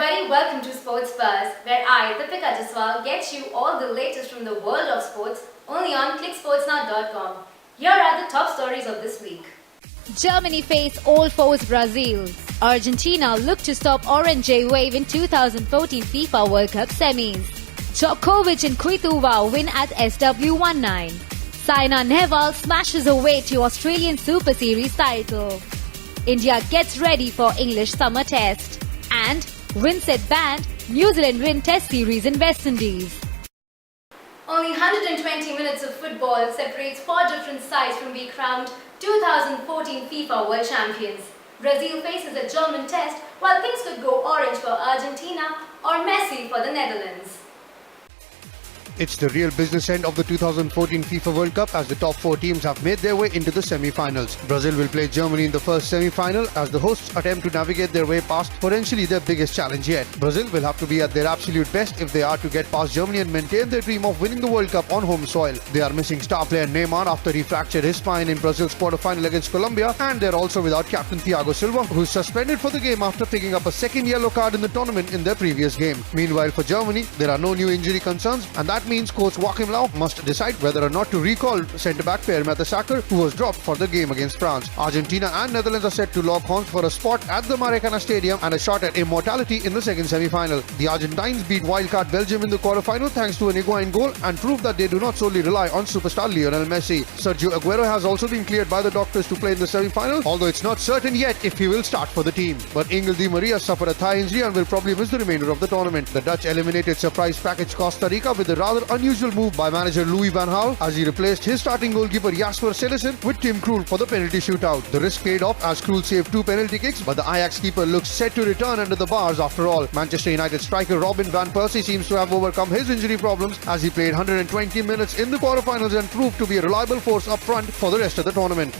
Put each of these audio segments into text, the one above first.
everybody, welcome to Sports Buzz, where I, Deepika Jaswal, get you all the latest from the world of sports only on clicksportsnow.com. Here are the top stories of this week. Germany face all foes Brazil. Argentina look to stop Orange Wave in 2014 FIFA World Cup semis. Djokovic and Kvitova win at SW19. Saina Nehwal smashes away to Australian Super Series title. India gets ready for English summer test. And Winsett banned, New Zealand win test series in West Indies. Only 120 minutes of football separates four different sides from being crowned 2014 FIFA World Champions. Brazil faces a German test, while things could go orange for Argentina or messy for the Netherlands. It's the real business end of the 2014 FIFA World Cup as the top four teams have made their way into the semi-finals. Brazil will play Germany in the first semi-final as the hosts attempt to navigate their way past potentially their biggest challenge yet. Brazil will have to be at their absolute best if they are to get past Germany and maintain their dream of winning the World Cup on home soil. They are missing star player Neymar after he fractured his spine in Brazil's quarter-final against Colombia, and they're also without captain Thiago Silva, who's suspended for the game after picking up a second yellow card in the tournament in their previous game. Meanwhile, for Germany, there are no new injury concerns, and that means coach Joachim Löw must decide whether or not to recall centre-back Per Mertesacker, who was dropped for the game against France. Argentina and Netherlands are set to lock horns for a spot at the Maracana Stadium and a shot at immortality in the second semi-final. The Argentines beat wildcard Belgium in the quarter-final thanks to an Higuain goal and proved that they do not solely rely on superstar Lionel Messi. Sergio Aguero has also been cleared by the doctors to play in the semi-final, although it's not certain yet if he will start for the team. But Angel Di Maria suffered a thigh injury and will probably miss the remainder of the tournament. The Dutch eliminated surprise package Costa Rica with a rather unusual move by manager Louis van Gaal as he replaced his starting goalkeeper Jasper Cillessen with Tim Krul for the penalty shootout. The risk paid off as Krul saved two penalty kicks, but the Ajax keeper looks set to return under the bars after all. Manchester United striker Robin van Persie seems to have overcome his injury problems as he played 120 minutes in the quarterfinals and proved to be a reliable force up front for the rest of the tournament.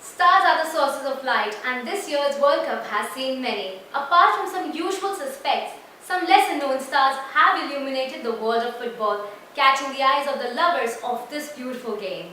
Stars are the sources of light, and this year's World Cup has seen many. Apart from some usual suspects, some lesser-known stars have illuminated the world of football, catching the eyes of the lovers of this beautiful game.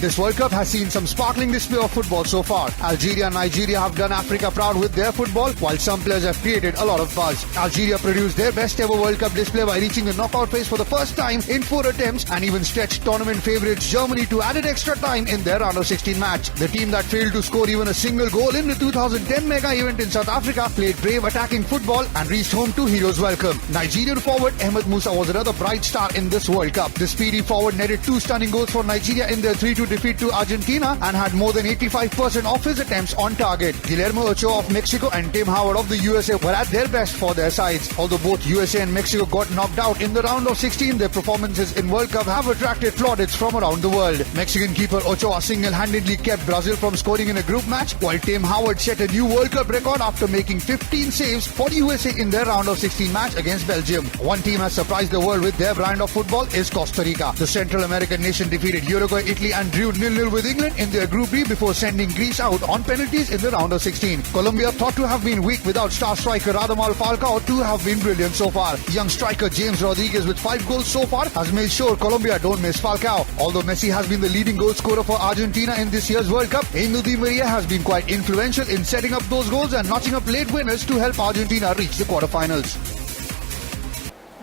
This World Cup has seen some sparkling display of football so far. Algeria and Nigeria have done Africa proud with their football, while some players have created a lot of buzz. Algeria produced their best ever World Cup display by reaching the knockout phase for the first time in 4 attempts and even stretched tournament favourites Germany to added extra time in their round of 16 match. The team that failed to score even a single goal in the 2010 mega event in South Africa played brave attacking football and reached home to heroes' welcome. Nigerian forward Ahmed Musa was another bright star in this World Cup. The speedy forward netted 2 stunning goals for Nigeria in their 3-2 defeat to Argentina and had more than 85% of his attempts on target. Guillermo Ochoa of Mexico and Tim Howard of the USA were at their best for their sides. Although both USA and Mexico got knocked out in the round of 16, their performances in World Cup have attracted plaudits from around the world. Mexican keeper Ochoa single-handedly kept Brazil from scoring in a group match, while Tim Howard set a new World Cup record after making 15 saves for the USA in their round of 16 match against Belgium. One team has surprised the world with their brand of football is Costa Rica. The Central American nation defeated Uruguay, Italy and drew 0-0 with England in their Group B before sending Greece out on penalties in the round of 16. Colombia, thought to have been weak without star striker Radamel Falcao, to have been brilliant so far. Young striker James Rodriguez with 5 goals so far has made sure Colombia don't miss Falcao. Although Messi has been the leading goal scorer for Argentina in this year's World Cup, Angel Di Maria has been quite influential in setting up those goals and notching up late winners to help Argentina reach the quarterfinals.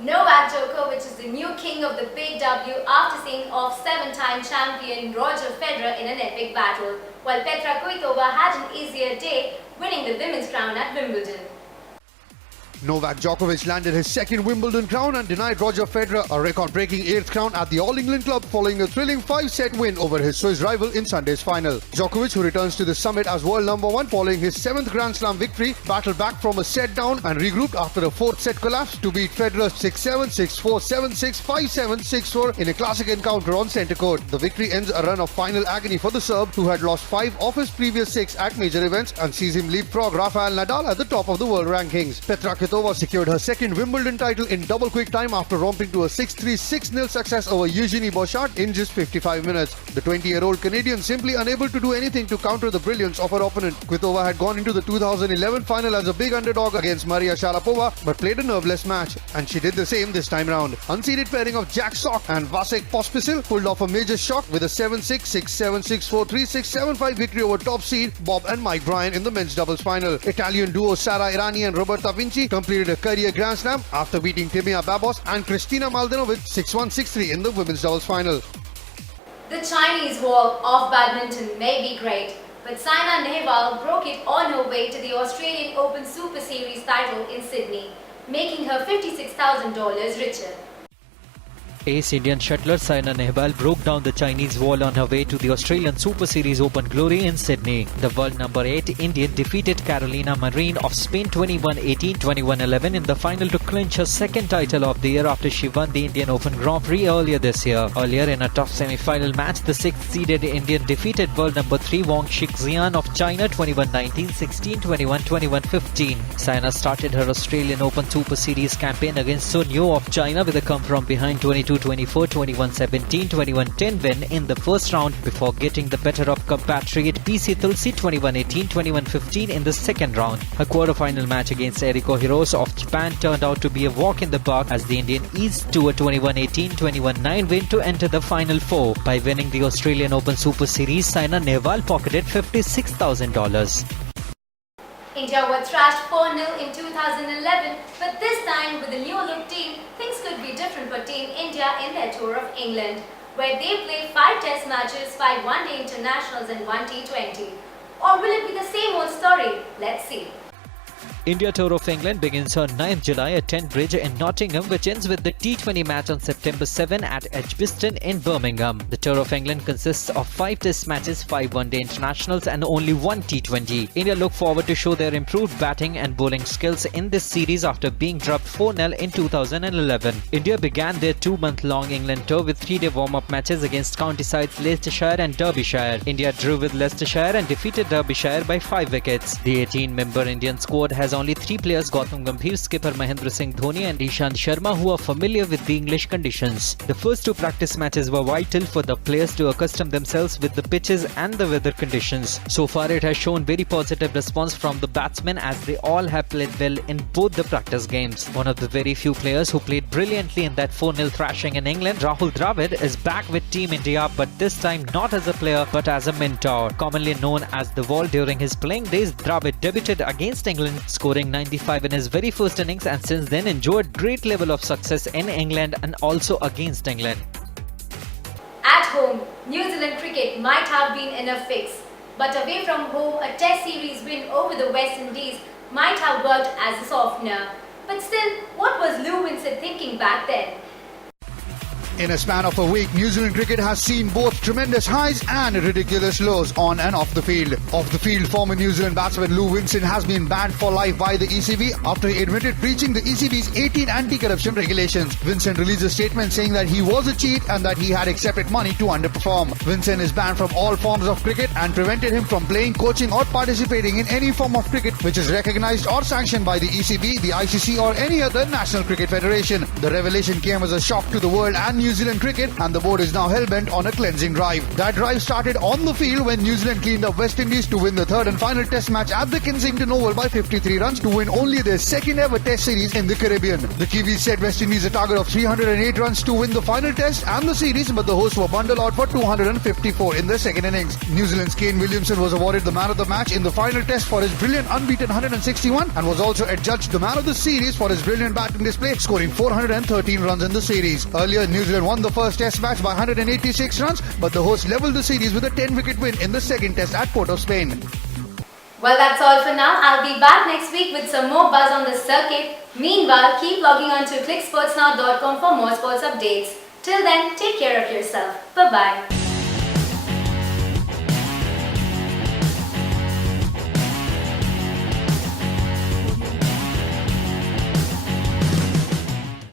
Novak Djokovic is the new king of the Big W after seeing off 7-time champion Roger Federer in an epic battle, while Petra Kvitova had an easier day, winning the women's crown at Wimbledon. Novak Djokovic landed his second Wimbledon crown and denied Roger Federer a record-breaking 8th crown at the All-England Club following a thrilling 5-set win over his Swiss rival in Sunday's final. Djokovic, who returns to the summit as world number 1 following his 7th Grand Slam victory, battled back from a set down and regrouped after a 4th set collapse to beat Federer 6-7, 6-4, 7-6, 5-7, 6-4 in a classic encounter on centre court. The victory ends a run of final agony for the Serb, who had lost 5 of his previous 6 at major events, and sees him leapfrog Rafael Nadal at the top of the world rankings. Petra Kvitova secured her second Wimbledon title in double quick time after romping to a 6-3, 6-0 success over Eugenie Bouchard in just 55 minutes. The 20-year-old Canadian simply unable to do anything to counter the brilliance of her opponent. Kvitova had gone into the 2011 final as a big underdog against Maria Sharapova but played a nerveless match, and she did the same this time round. Unseeded pairing of Jack Sock and Vasek Pospisil pulled off a major shock with a 7-6, 6-7, 6-4, 3-6, 7-5 victory over top seed Bob and Mike Bryan in the men's doubles final. Italian duo Sara Errani and Roberta Vinci completed a career Grand Slam after beating Timea Babos and Kristina Maldonado with 6-1, 6-3 in the women's doubles final. The Chinese wall of badminton may be great, but Saina Nehwal broke it on her way to the Australian Open Super Series title in Sydney, making her $56,000 richer. Ace Indian shuttler Saina Nehwal broke down the Chinese wall on her way to the Australian Super Series Open glory in Sydney. The world number 8 Indian defeated Carolina Marin of Spain 21-18, 21-11 in the final to clinch her second title of the year after she won the Indian Open Grand Prix earlier this year. Earlier in a tough semi-final match, the 6th-seeded Indian defeated world number 3 Wang Xixian of China 21-19, 16-21, 21-15. Saina started her Australian Open Super Series campaign against Sun Yu of China with a come-from-behind 22-24, 21-17, 21-10 win in the first round before getting the better of compatriot PC Tulsi 21-18, 21-15 in the second round. Her quarter-final match against Eriko Hirose of Japan turned out to be a walk in the park as the Indian eased to a 21-18, 21-9 win to enter the final four. By winning the Australian Open Super Series, Saina Nehwal pocketed $56,000. India were thrashed 4-0 in 2011, but this time with a new look team, things could be different for Team India in their tour of England, where they play 5 test matches, 5 one-day internationals and 1 T20. Or will it be the same old story? Let's see. India Tour of England begins on 9th July at Trent Bridge in Nottingham, which ends with the T20 match on September 7 at Edgbaston in Birmingham. The Tour of England consists of 5 test matches, 5 one-day internationals and only 1 T20. India look forward to show their improved batting and bowling skills in this series after being dropped 4-0 in 2011. India began their 2-month-long England tour with 3-day warm-up matches against county sides Leicestershire and Derbyshire. India drew with Leicestershire and defeated Derbyshire by 5 wickets. The 18-member Indian squad has only 3 players, Gautam Gambhir, skipper Mahendra Singh Dhoni and Ishant Sharma, who are familiar with the English conditions. The first 2 practice matches were vital for the players to accustom themselves with the pitches and the weather conditions. So far it has shown very positive response from the batsmen as they all have played well in both the practice games. One of the very few players who played brilliantly in that 4-0 thrashing in England, Rahul Dravid, is back with Team India, but this time not as a player but as a mentor. Commonly known as the Wall, during his playing days, Dravid debuted against England, scoring 95 in his very first innings, and since then enjoyed great level of success in England and also against England. At home, New Zealand cricket might have been in a fix, but away from home, a test series win over the West Indies might have worked as a softener. But still, what was Lou Vincent thinking back then? In a span of a week, New Zealand cricket has seen both tremendous highs and ridiculous lows on and off the field. Off the field, former New Zealand batsman Lou Vincent has been banned for life by the ECB after he admitted breaching the ECB's 18 anti-corruption regulations. Vincent released a statement saying that he was a cheat and that he had accepted money to underperform. Vincent is banned from all forms of cricket and prevented him from playing, coaching or participating in any form of cricket which is recognised or sanctioned by the ECB, the ICC or any other national cricket federation. The revelation came as a shock to the world and New Zealand cricket, and the board is now hell-bent on a cleansing drive. That drive started on the field when New Zealand cleaned up West Indies to win the third and final test match at the Kensington Oval by 53 runs to win only their second ever test series in the Caribbean. The Kiwis set West Indies a target of 308 runs to win the final test and the series, but the hosts were bundled out for 254 in their second innings. New Zealand's Kane Williamson was awarded the man of the match in the final test for his brilliant unbeaten 161 and was also adjudged the man of the series for his brilliant batting display, scoring 413 runs in the series. Earlier, New Zealand won the first test match by 186 runs, but the hosts levelled the series with a 10-wicket win in the second test at Port of Spain. Well, that's all for now. I'll be back next week with some more buzz on the circuit. Meanwhile, keep logging on to clicksportsnow.com for more sports updates. Till then, take care of yourself. Bye-bye.